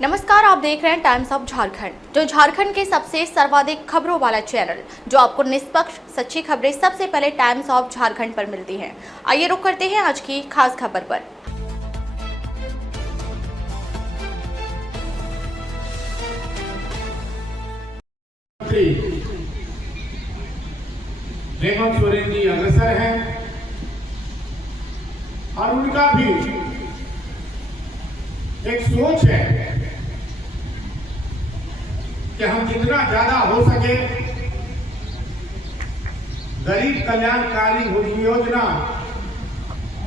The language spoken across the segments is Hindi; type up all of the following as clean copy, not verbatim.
नमस्कार, आप देख रहे हैं टाइम्स ऑफ झारखंड, जो झारखंड के सबसे सर्वाधिक खबरों वाला चैनल, जो आपको निष्पक्ष सच्ची खबरें सबसे पहले टाइम्स ऑफ झारखंड पर मिलती हैं। आइए रुक करते हैं आज की खास खबर पर। हेमंत सोरेन जी अग्रसर हैं और उनका भी एक सोच है कि हम जितना ज्यादा हो सके गरीब कल्याणकारी योजना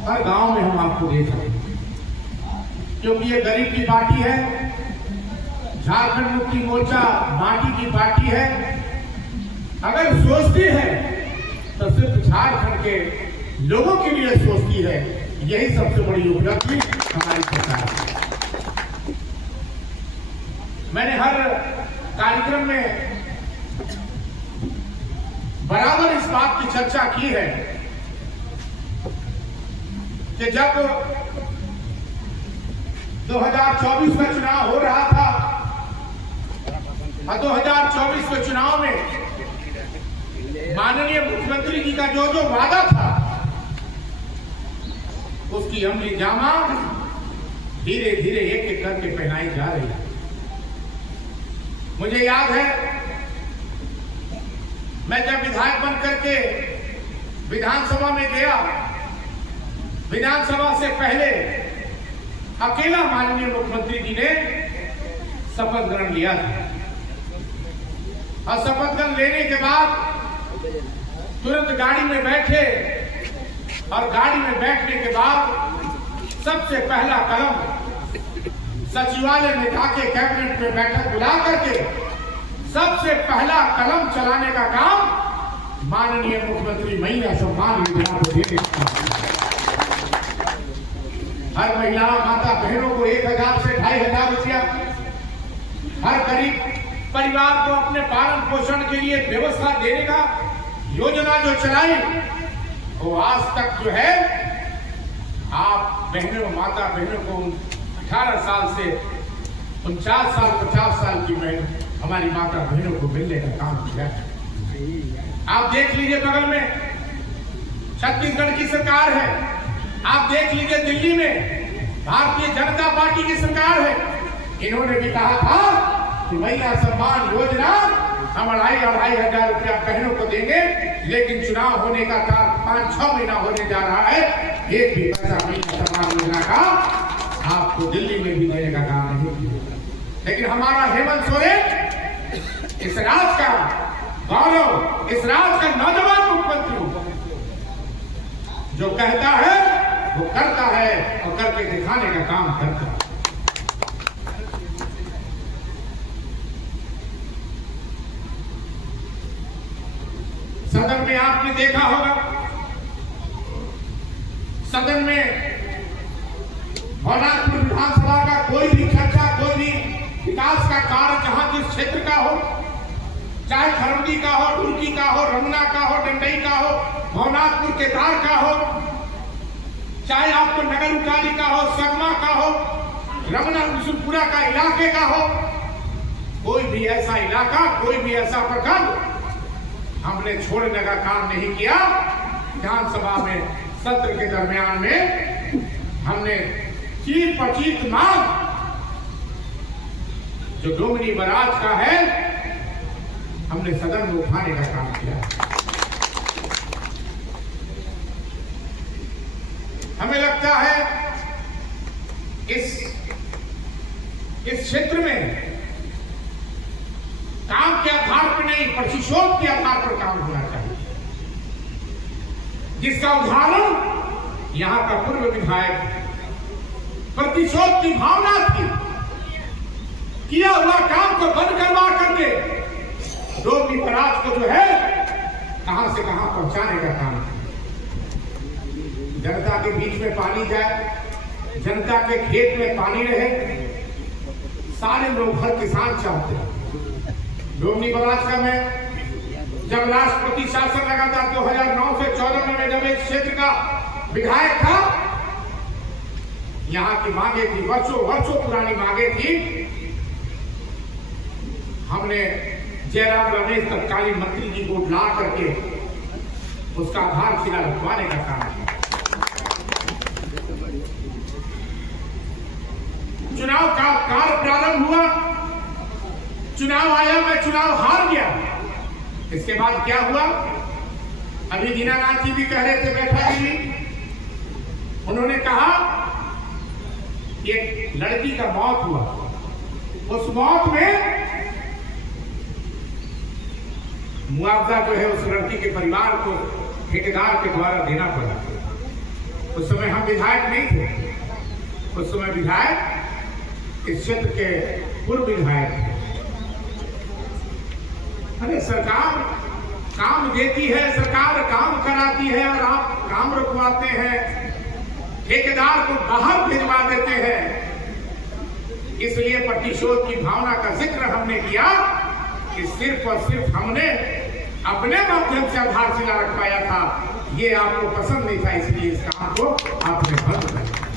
हर गांव में हम आपको दे सकें, क्योंकि ये गरीब की पार्टी है। झारखंड मुक्ति मोर्चा माटी की पार्टी है। अगर सोचती है तो सिर्फ झारखंड के लोगों के लिए सोचती है। यही सबसे बड़ी उपलब्धि हमारी सरकार है। मैंने हर कार्यक्रम में बराबर इस बात की चर्चा की है कि जब 2024 का चुनाव हो रहा था और 2024 के चुनाव में माननीय मुख्यमंत्री जी का जो वादा था उसकी अमली जामा धीरे धीरे एक एक करके पहनाई जा रही है। मुझे याद है, मैं जब विधायक बन करके विधानसभा में गया, विधानसभा से पहले अकेला माननीय मुख्यमंत्री जी ने शपथ ग्रहण लिया था और शपथ ग्रहण लेने के बाद तुरंत गाड़ी में बैठे और गाड़ी में बैठने के बाद सबसे पहला कदम सचिवालय में जाके कैबिनेट में बैठक बुला करके सबसे पहला कदम चलाने का काम माननीय मुख्यमंत्री महिला सम्मान योजना को देने का। हर महिला माता बहनों को 1000 से 2500 रुपया, हर गरीब परिवार को अपने पालन पोषण के लिए व्यवस्था देने का योजना जो चलाई, वो आज तक जो है आप बहनों माता बहनों को 18 साल से 49 साल 50 साल की बहन हमारी माता बहनों को मिलने का काम किया। आप देख लीजिए, बगल में छत्तीसगढ़ की सरकार है। आप देख लीजिए, दिल्ली में भारतीय जनता पार्टी की सरकार है। इन्होंने भी कहा था कि महिला सम्मान योजना हम 2,500 रुपया बहनों को देंगे, लेकिन चुनाव होने का 5-6 महीना होने जा रहा है, एक भी पैसा महिला सम्मान योजना का आपको दिल्ली में भी देने का काम नहीं किया। लेकिन हमारा हेमंत सोरेन इस राज्य का गौरव, इस राज्य का नौजवान मुख्यमंत्री जो कहता है वो करता है और करके दिखाने का काम करता है। सदन में आपने देखा होगा, सदन में भवनाथपुर विधानसभा का कोई भी चर्चा, कोई भी विकास का कार्य जहां जिस क्षेत्र का हो, चाहे खरौंदी का हो, रुड़की का हो, रमना का हो, डंडई का हो, भवनाथपुर के तार का हो, चाहे आपको नगर उकाली का हो, सगमा का हो, रमना बिशुनपुरा का इलाके का हो, कोई भी ऐसा इलाका, कोई भी ऐसा प्रखंड हमने छोड़ने का काम नहीं किया। विधानसभा में सत्र के दरमियान में हमने चीर पचीत मांग जो डोमनी बराज का है, हमने सदन में उठाने का काम किया। हमें लगता है इस क्षेत्र में काम के आधार पर नहीं, प्रतिशोध के आधार पर काम होना चाहिए, जिसका उदाहरण यहां का पूर्व विधायक प्रतिशोध की भावना थी। किया हुआ काम को बंद करवा करके डोमनी बराज को जो है कहां से कहां पहुंचाने का काम है। जनता के बीच में पानी जाए, जनता के खेत में पानी रहे, सारे लोग, हर किसान चाहते हैं। डोमनी बराज का मैं जब राष्ट्रपति शासन लगा था 2009 से 14 में, जब इस क्षेत्र का विधायक था, यहाँ की मांगे थी, वर्षों वर्षों पुरानी मांगे थी हमने जयराम रमेश तत्कालीन मंत्री जी को ला करके उसका आधारशिला रखवाने का काम किया। चुनाव का कार्य प्रारंभ हुआ, चुनाव आया, मैं चुनाव हार गया। इसके बाद क्या हुआ? अभी दीनानाथ जी भी कह रहे थे बैठा जी, उन्होंने कहा एक लड़की का मौत हुआ, उस मौत में मुआवजा जो है उस लड़की के परिवार को ठेकेदार के द्वारा देना पड़ा। उस समय हम विधायक नहीं थे, उस समय विधायक इस क्षेत्र के पूर्व विधायक थे। अरे सरकार काम देती है, सरकार काम कराती है और आप काम रुकवाते हैं, ठेकेदार को बाहर भिजवा देते हैं। इसलिए प्रतिशोध की भावना का जिक्र हमने किया कि सिर्फ और सिर्फ हमने अपने माध्यम से आधारशिला रखवाया था, ये आपको पसंद नहीं था, इसलिए इस काम को आपने बंद कर दिया।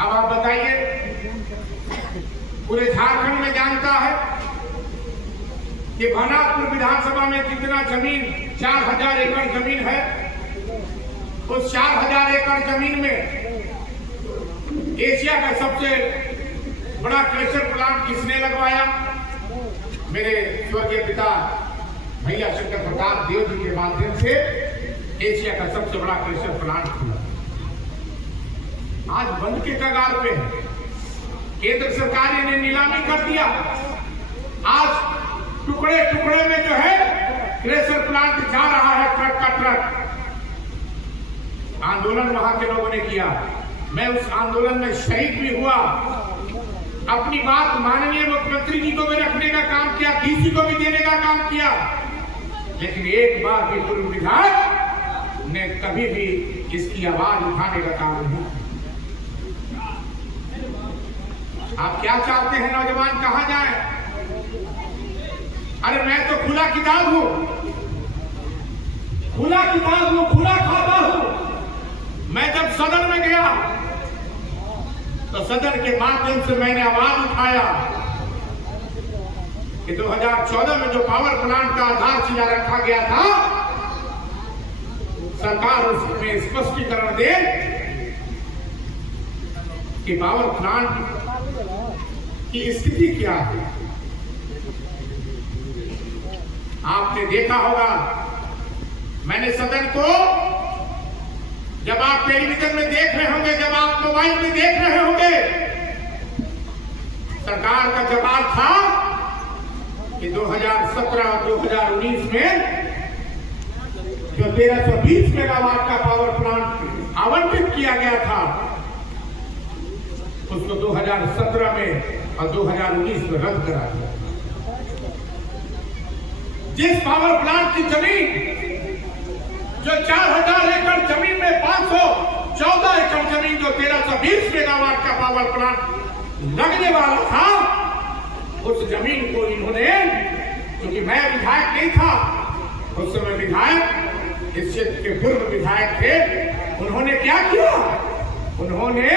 अब आप बताइए, पूरे झारखंड में जानता है कि भवनाथपुर विधानसभा में जितना जमीन 4000 एकड़ जमीन है, उस 4000 एकड़ जमीन में एशिया का सबसे बड़ा क्रेशर प्लांट किसने लगवाया? मेरे स्वर्गीय पिता भैया शंकर प्रताप देव जी के माध्यम से एशिया का सबसे बड़ा क्रेशर प्लांट खुला, आज बंद के कगार पे है। केंद्र सरकार ने नीलामी कर दिया, आज टुकड़े टुकड़े में जो है क्रेशर प्लांट जा रहा है, ट्रक का ट्रक। आंदोलन वहां के लोगों ने किया, मैं उस आंदोलन में शहीद भी हुआ, अपनी बात माननीय मुख्यमंत्री जी को भी रखने का काम किया, डीसी को भी देने का काम किया, लेकिन एक बार भी पूर्व विधायक ने कभी भी इसकी आवाज उठाने का काम नहीं किया। आप क्या चाहते हैं नौजवान कहां जाए? अरे मैं तो खुला किताब हूं, खुला किताब हूं, खुला खाता हूं। मैं जब सदन में गया तो सदन के माध्यम से मैंने आवाज उठाया कि 2014 में जो पावर प्लांट का आधारशिला रखा गया था, सरकार उसमें स्पष्टीकरण दे कि पावर प्लांट की स्थिति क्या है। आपने देखा होगा, मैंने सदन को, जब आप टेलीविजन में देख रहे होंगे, जब आप मोबाइल में देख रहे होंगे, सरकार का जवाब था कि 2017 और 2019 में जो 1320 मेगावाट का पावर प्लांट आवंटित किया गया था, उसको 2017 में और 2019 में रद्द करा दिया। जिस पावर प्लांट की जमीन जो 4000 एकड़ जमीन में 514 एकड़ जमीन जो 1320 मेगावाट का पावर प्लांट लगने वाला था, उस जमीन को इन्होंने, क्योंकि मैं विधायक नहीं था उस समय, विधायक इस क्षेत्र के पूर्व विधायक थे, उन्होंने क्या किया? उन्होंने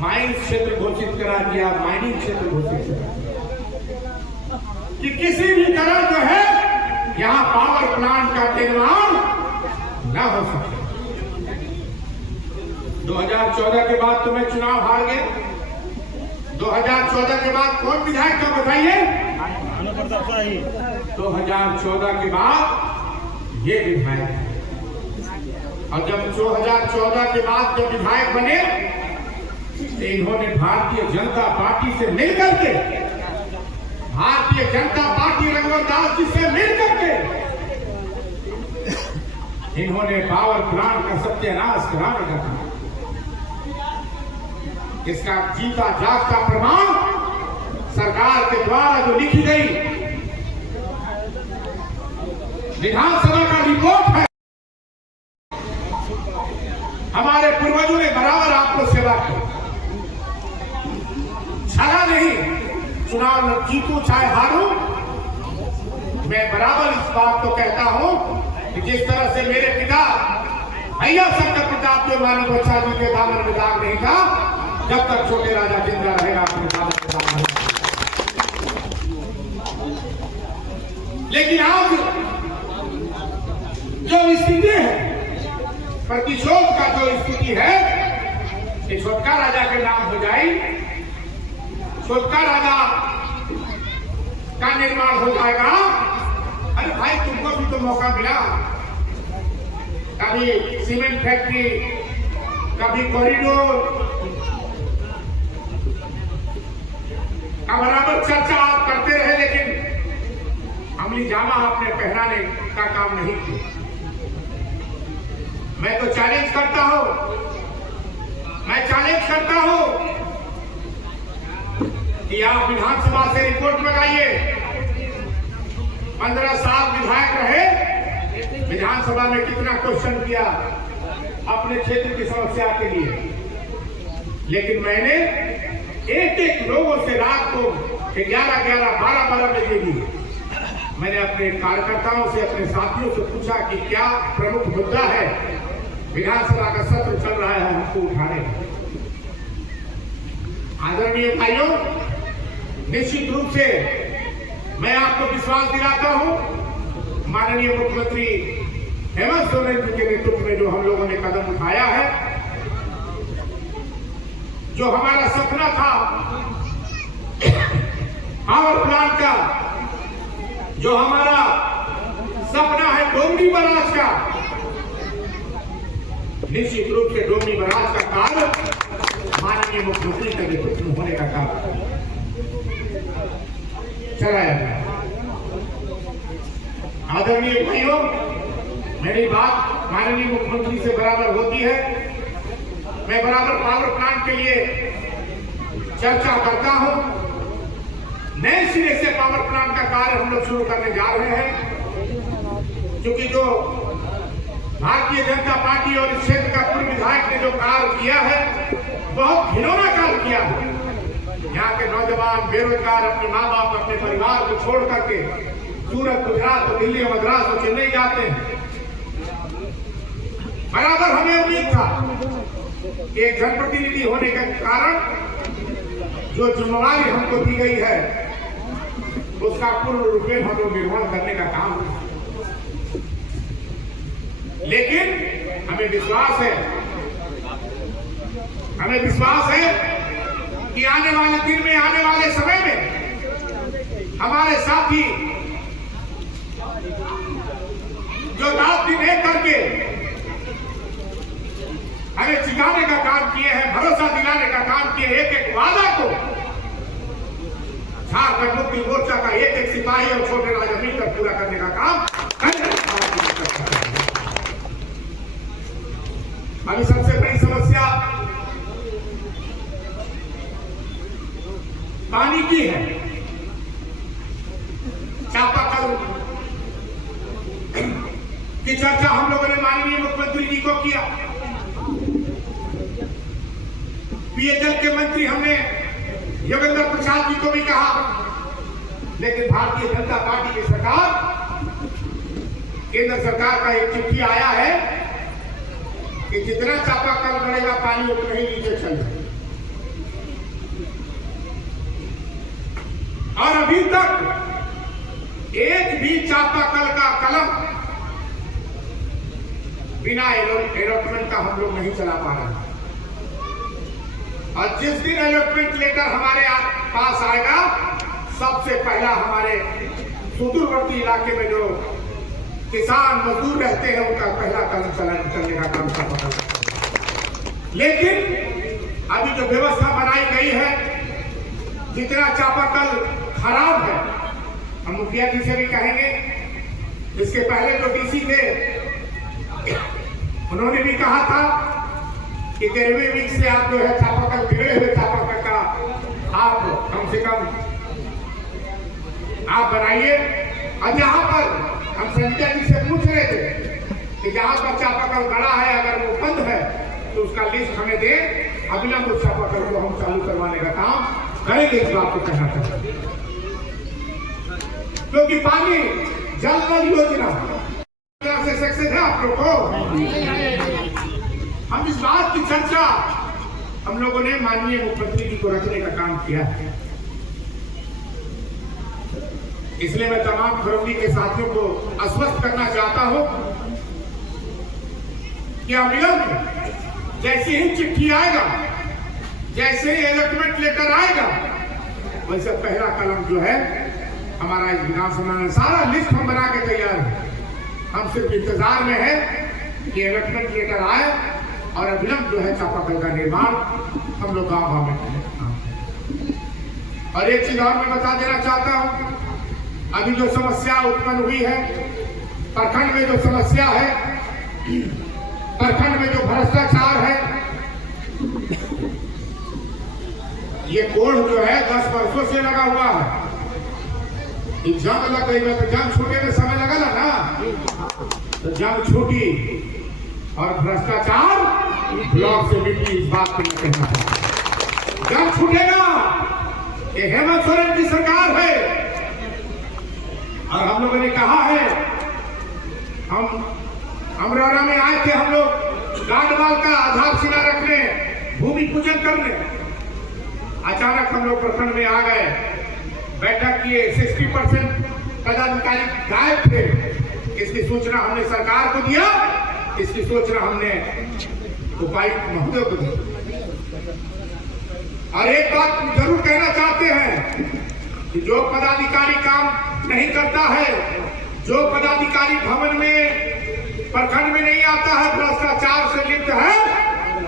माइन क्षेत्र घोषित करा दिया, माइनिंग क्षेत्र घोषित करा दिया कि किसी भी तरह जो है यहां पावर प्लांट का निर्माण न हो सके। 2014 के बाद तो मैं चुनाव हार गया। 2014 के बाद कौन विधायक था बताइए? 2014 के बाद ये विधायक, और जब 2014 के बाद जब विधायक बने तो इन्होंने भारतीय जनता पार्टी से मिलकर के, भारतीय जनता पार्टी रघुवर दास जी से मिलकर के इन्होंने पावर प्लांट का सत्यानाश कराने का काम। इसका जीता जागता प्रमाण सरकार के द्वारा जो लिखी गई विधानसभा का रिपोर्ट है। हमारे पूर्वजों ने बराबर आपको सेवा की, छला नहीं, चुनाव जीतू चाहे हारू, मैं बराबर इस बात को कहता हूं कि जिस तरह से मेरे पिता भैया शंकर प्रताप के मानी बच्चा जी के दामन में दाग नहीं था, जब तक छोटे राजा जिंदा रहेगा आशीर्वाद प्रदान करें। लेकिन आज जो स्थिति है, प्रतिशोध का जो स्थिति है, कि छोटका राजा के नाम हो जाए, छोटका राजा का निर्माण हो जाएगा। अरे भाई, तुमको भी तो मौका मिला, कभी सीमेंट फैक्ट्री, कभी कॉरिडोर का बराबर चर्चा आप करते रहे, लेकिन अमली जामा आपने पहनाने का काम नहीं किया। मैं तो चैलेंज करता हूं कि आप विधानसभा से रिपोर्ट लगाइए। 15 साल विधायक रहे, विधानसभा में कितना क्वेश्चन किया अपने क्षेत्र की समस्या के लिए, लेकिन मैंने एक लोगों से रात को 11-11, 12-12 बजे भी मैंने अपने कार्यकर्ताओं से, अपने साथियों से पूछा कि क्या प्रमुख मुद्दा है, विधानसभा का सत्र चल रहा है, हमको उठाने। आदरणीय भाइयों, निश्चित रूप से मैं आपको विश्वास दिलाता हूं, माननीय मुख्यमंत्री हेमंत सोरेन जी के नेतृत्व में जो हम लोगों ने कदम उठाया है, जो हमारा सपना था पावर प्लांट का, जो हमारा सपना है डोमनी बराज का, निश्चित रूप से डोमनी बराज का कार्य माननीय मुख्यमंत्री के नेतृत्व में होने का कार्य चलाया गया। आदरणीय भाइयों, मेरी बात माननीय मुख्यमंत्री से बराबर होती है। मैं बराबर पावर प्लांट के लिए चर्चा करता हूं। नए सिरे से पावर प्लांट का कार्य हम लोग शुरू करने जा रहे हैं, क्योंकि जो भारतीय जनता पार्टी और इस क्षेत्र का पूर्व विधायक ने जो कार्य किया है, बहुत घिनौना कार्य किया है। यहाँ के नौजवान बेरोजगार अपने माँ बाप, अपने परिवार को छोड़ करके सूरत, गुजरात, दिल्ली, मद्रास और चेन्नई जाते हैं। बराबर हमें उम्मीद था कि एक जनप्रतिनिधि होने के कारण जो जिम्मेवारी हमको दी गई है, उसका पूर्ण रूपेण हम लोग निर्वहन करने का काम है। लेकिन हमें विश्वास है कि आने वाले दिन में, आने वाले समय में हमारे साथी जो रात दिन एक करके हमें जिताने का काम किए हैं, भरोसा दिलाने का काम किए, एक वादा को झारखंड मुक्ति मोर्चा का एक सिपाही और छोटे राजा मिलकर पूरा करने का काम करें। अभी सबसे बड़ी समस्या पानी की है। चापाकल की चर्चा हम लोगों ने माननीय मुख्यमंत्री जी को किया, पेयजल के मंत्री हमने योगेंद्र प्रसाद जी को भी कहा, लेकिन भारतीय जनता पार्टी की सरकार, केंद्र सरकार का एक चिट्ठी आया है कि जितना चापाकल बढ़ेगा पानी उतना ही नीचे चलेगा। और अभी तक एक भी चापाकल का कलम बिना एलॉटमेंट का हम लोग नहीं चला पा रहे। और जिस दिन अलॉटमेंट लेकर हमारे पास आएगा, सबसे पहला हमारे सुदूरवर्ती इलाके में जो किसान मजदूर रहते हैं, उनका पहला कदम चलने का काम कर पड़ा। लेकिन अभी जो व्यवस्था बनाई गई है, जितना चापाकल खराब है, हम मुखिया जी से भी कहेंगे, इसके पहले जो डीसी थे उन्होंने भी कहा था कि 13वें वीक से आप जो है चापाकल, बिगड़े हुए चापाकल का आप कम से कम आप बनाइए। और जहां पर हम संजय जी से पूछ रहे थे कि जहां पर चापाकल बड़ा है, अगर वो बंद है तो उसका लिस्ट हमें दे, अविलंब उस चापाकल को हम चालू करवाने का काम करेंगे। इस बात को कहना चाहते हैं, क्योंकि पानी जल नल योजना से सक्सेस है आप लोग को। हम इस बात की चर्चा हम लोगों ने माननीय मुख्यमंत्री जी को रखने का काम किया है। इसलिए मैं तमाम खरौली के साथियों को आश्वस्त करना चाहता हूं कि अविलंब जैसे ही चिट्ठी आएगा, जैसे ही अलॉटमेंट लेकर आएगा, वैसे पहला कलम जो है हमारा इस विधानसभा में सारा लिस्ट हम बना के तैयार है। हम सिर्फ इंतजार में है कि अलॉटमेंट लेकर आए और अविलंब जो है चापाकल का निर्माण हम लोग गाँव में करें। और एक चीज और मैं बता देना चाहता हूं, अभी जो समस्या उत्पन्न हुई है प्रखंड में, जो समस्या है प्रखंड में, जो भ्रष्टाचार है, ये कोढ़ जो है 10 वर्षों से लगा हुआ है। जंग लग गई में तो जंग छूटे में समय लगा ना, तो जंग छूटी और भ्रष्टाचार ब्लॉक से मिट्टी, इस बात को कहना है। जंग छूटेगा, ये हेमंत सोरेन की सरकार है। और हम लोगों ने कहा है, हम अमरोहा में आए थे, हम लोग गांडवाल का आधारशिला रखने, भूमि पूजन करने। अचानक हम लोग प्रखंड में आ गए, बैठक किए, 60% पदाधिकारी गायब थे। इसकी सूचना हमने सरकार को दिया, इसकी सूचना हमने उपायुक्त महोदय को दी। और एक बात जरूर कहना चाहते हैं कि जो पदाधिकारी काम नहीं करता है, जो पदाधिकारी भवन में प्रखंड में नहीं आता है, भ्रष्टाचार से लिप्त है,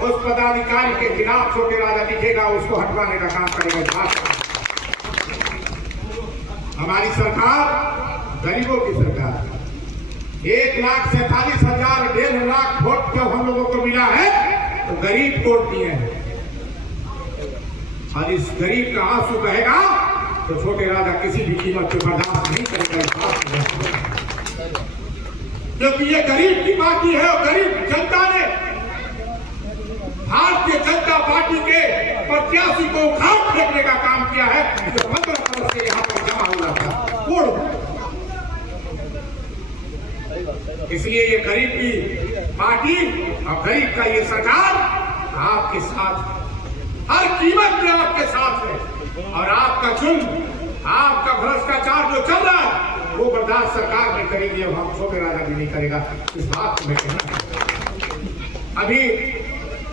उस पदाधिकारी के खिलाफ छोटे राजा लिखेगा, उसको हटवाने का काम करेगा। हमारी सरकार गरीबों की सरकार, 1,47,000 1.5 लाख वोट जब हम लोगों को मिला है तो गरीब वोट दिए हैं। और इस गरीब का आंसू बहेगा तो छोटे राजा किसी भी कीमत पे बर्दाश्त नहीं करेगा। क्योंकि ये गरीब की पार्टी है और गरीब जनता ने भारतीय जनता पार्टी के प्रत्याशी को उखाड़ फेंकने का काम किया है, जो 15 वर्ष से यहाँ पर जमा हुआ था। इसलिए ये गरीब की पार्टी और गरीब का ये सरकार आपके साथ, हर कीमत में आपके साथ है। और आपका जुल्म, आपका भ्रष्टाचार जो चल रहा है, वो बर्दाश्त सरकार में करेगी और हम छोटे राजा भी नहीं करेगा। इस बात को मैं कहना, अभी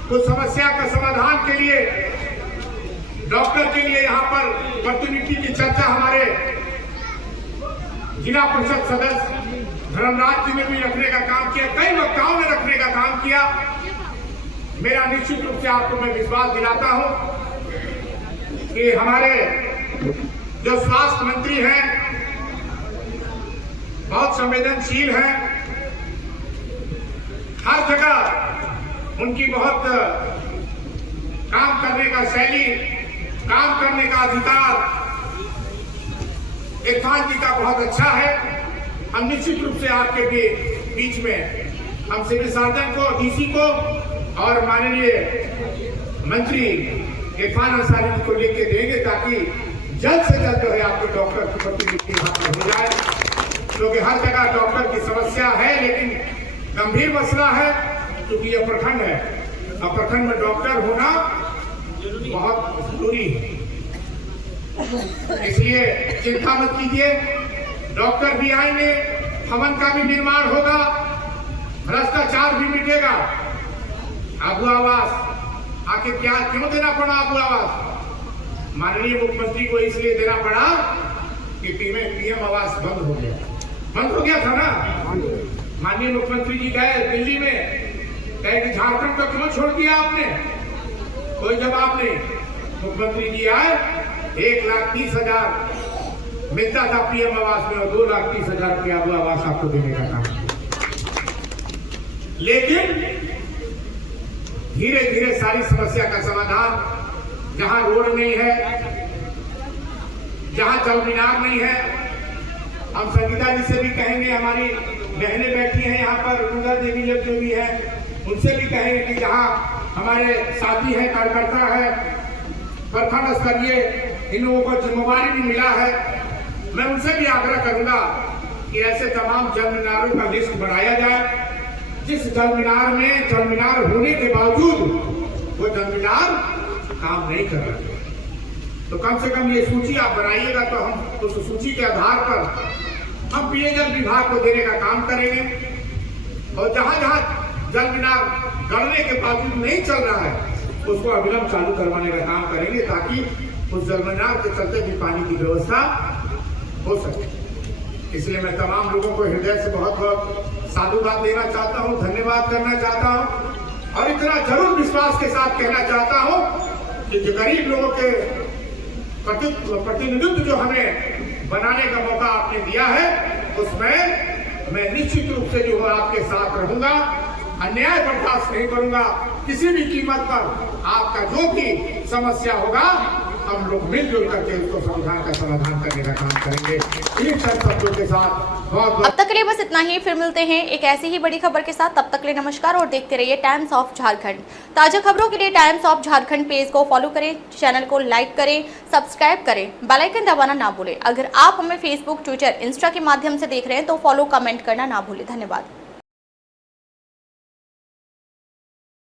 कुछ समस्या का समाधान के लिए, डॉक्टर के लिए यहाँ पर प्रतिनिधि की चर्चा हमारे जिला परिषद सदस्य धर्मराज जी ने भी रखने का काम किया, कई वक्ताओं ने रखने का काम किया। मेरा निश्चित रूप से आपको मैं विश्वास दिलाता हूं कि हमारे जो स्वास्थ्य मंत्री हैं बहुत संवेदनशील हैं, हर जगह उनकी बहुत काम करने का शैली, काम करने का अधिकार इरफान जी का बहुत अच्छा है। हम निश्चित रूप से आपके भी बीच में हम सिविल सर्जन को, डीसी को और माननीय मंत्री इरफान अंसारी जी को लेके देंगे, ताकि जल्द से जल्द जो है आपको डॉक्टर की प्रतिनियुक्ति यहाँ पर हो जाए। क्योंकि हर जगह डॉक्टर की समस्या है, लेकिन गंभीर मसला है, क्योंकि यह प्रखंड है और प्रखंड में डॉक्टर होना बहुत जरूरी है। इसलिए चिंता मत कीजिए, डॉक्टर भी आएंगे, भवन का भी निर्माण होगा, भ्रष्टाचार भी मिटेगा। आबू आवास आखिर क्यों देना पड़ा? आबू आवास माननीय मुख्यमंत्री को इसलिए देना पड़ा कि पीएम आवास बंद हो गया था ना। माननीय मुख्यमंत्री जी गए दिल्ली में, कहे कि झारखंड को क्यों छोड़ दिया आपने? कोई जवाब नहीं। मुख्यमंत्री जी आए, 1,30,000 मिलता था पीएम आवास में और 2,30,000 रुपया आबू आवास आपको देने का काम। लेकिन धीरे धीरे सारी समस्या का समाधान, जहां रोड नहीं है, जहां जल मीनार नहीं है, हम संगीता जी से भी कहेंगे, हमारी बहनें बैठी हैं यहाँ पर, रुंगा देवी जब जो भी है, उनसे भी कहेंगे कि जहां हमारे साथी है, कार्यकर्ता है, प्रखंड स्तरीय, इन लोगों को जिम्मेवारी भी मिला है, मैं उनसे भी आग्रह करूंगा कि ऐसे तमाम जल मीनारों का लिस्ट बनाया जाए, जिस जल मीनार में जल मीनार होने के बावजूद वो जल मीनार काम नहीं कर रहा है। तो कम से कम ये सूची आप बनाइएगा, तो हम उस सूची के आधार पर हम पेयजल विभाग को देने का काम करेंगे। और जहां जहां जल मीनार गढ़ने के बावजूद नहीं चल रहा है, उसको अविलंब चालू करवाने का काम करेंगे, ताकि उस जल मीनार के चलते भी पानी की व्यवस्था हो सके। इसलिए मैं तमाम लोगों को हृदय से बहुत बहुत साधुवाद देना चाहता हूँ, धन्यवाद करना चाहता हूँ, और इतना जरूर विश्वास के साथ कहना चाहता हूँ कि जो गरीब लोगों के प्रतिनिधित्व जो हमें बनाने का मौका आपने दिया है, उसमें मैं निश्चित रूप से जो है आपके साथ रहूंगा, अन्याय बर्दाश्त नहीं करूंगा। किसी भी कीमत पर आपका जो भी समस्या होगा, हम लोग मिलजुल करके उसको संविधान का समाधान करने का काम करेंगे। इन सब शब्दों के साथ अब तक के लिए बस इतना ही। फिर मिलते हैं एक ऐसी ही बड़ी खबर के साथ। तब तक के लिए नमस्कार और देखते रहिए टाइम्स ऑफ झारखंड। ताजा खबरों के लिए टाइम्स ऑफ झारखंड पेज को फॉलो करें, चैनल को लाइक करें, सब्सक्राइब करें, बेल आइकन दबाना ना भूलें। अगर आप हमें फेसबुक, ट्विटर, इंस्टा के माध्यम से देख रहे हैं तो फॉलो, कमेंट करना ना भूलें। धन्यवाद।